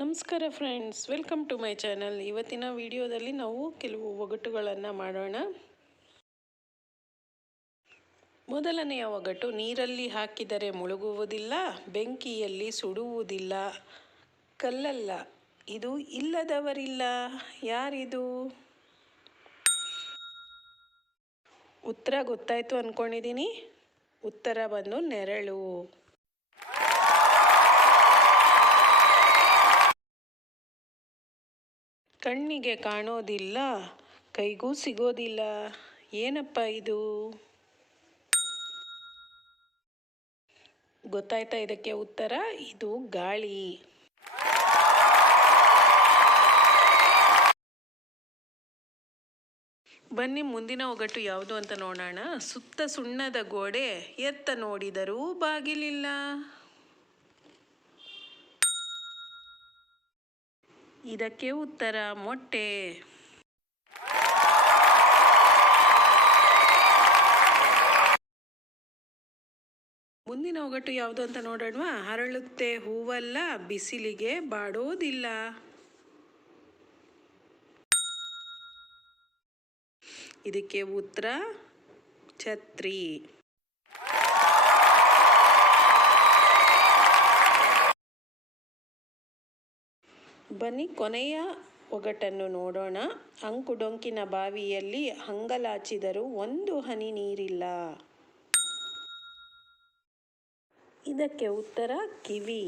ನಮಸ್ಕಾರ friends, welcome to my channel. ಇವತ್ತಿನ ವಿಡಿಯೋದಲ್ಲಿ ನಾವು ಕೆಲವು ಒಗಟುಗಳನ್ನು ಮಾಡೋಣ. ಮೊದಲನೆಯ ಒಗಟು: ನೀರಲ್ಲಿ ಹಾಕಿದರೆ ಮುಳುಗುವುದಿಲ್ಲ, ಬೆಂಕಿಯಲ್ಲಿ ಸುಡುವುದಿಲ್ಲ, ಕಲ್ಲಲ್ಲ, ಇದು ಇಲ್ಲದವರಿಲ್ಲ, ಯಾರಿದು? ಉತ್ತರ ಗೊತ್ತಾಯ್ತು ಅಂದ್ಕೊಂಡಿದ್ದೀನಿ. ಉತ್ತರ ಬಂದು ನೆರಳು. ಕಣ್ಣಿಗೆ ಕಾಣೋದಿಲ್ಲ, ಕೈಗೂ ಸಿಗೋದಿಲ್ಲ, ಏನಪ್ಪ ಇದು? ಗೊತ್ತಾಯ್ತಾ ಇದಕ್ಕೆ ಉತ್ತರ? ಇದು ಗಾಳಿ. ಬನ್ನಿ ಮುಂದಿನ ಒಗಟು ಯಾವುದು ಅಂತ ನೋಡೋಣ. ಸುತ್ತ ಸುಣ್ಣದ ಗೋಡೆ, ಎತ್ತ ನೋಡಿದರೂ ಬಾಗಿಲಿಲ್ಲ. ಇದಕ್ಕೆ ಉತ್ತರ ಮೊಟ್ಟೆ. ಮುಂದಿನ ಒಗಟು ಯಾವುದು ಅಂತ ನೋಡೋಣವಾ? ಅರಳುತ್ತೆ ಹೂವಲ್ಲ, ಬಿಸಿಲಿಗೆ ಬಾಡೋದಿಲ್ಲ. ಇದಕ್ಕೆ ಉತ್ತರ ಛತ್ರಿ. ಬನ್ನಿ ಕೊನೆಯ ಒಗಟನ್ನು ನೋಡೋಣ. ಅಂಕುಡೊಂಕಿನ ಬಾವಿಯಲ್ಲಿ ಹಂಗಲಾಚಿದರೂ ಒಂದು ಹನಿ ನೀರಿಲ್ಲ. ಇದಕ್ಕೆ ಉತ್ತರ ಕಿವಿ.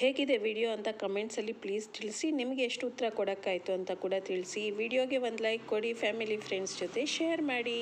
ಹೇಗಿದೆ ವಿಡಿಯೋ ಅಂತ ಕಮೆಂಟ್ಸಲ್ಲಿ ಪ್ಲೀಸ್ ತಿಳಿಸಿ. ನಿಮಗೆ ಎಷ್ಟು ಉತ್ತರ ಕೊಡೋಕ್ಕಾಯ್ತು ಅಂತ ಕೂಡ ತಿಳಿಸಿ. ವಿಡಿಯೋಗೆ ಒಂದು ಲೈಕ್ ಕೊಡಿ, ಫ್ಯಾಮಿಲಿ ಫ್ರೆಂಡ್ಸ್ ಜೊತೆ ಶೇರ್ ಮಾಡಿ.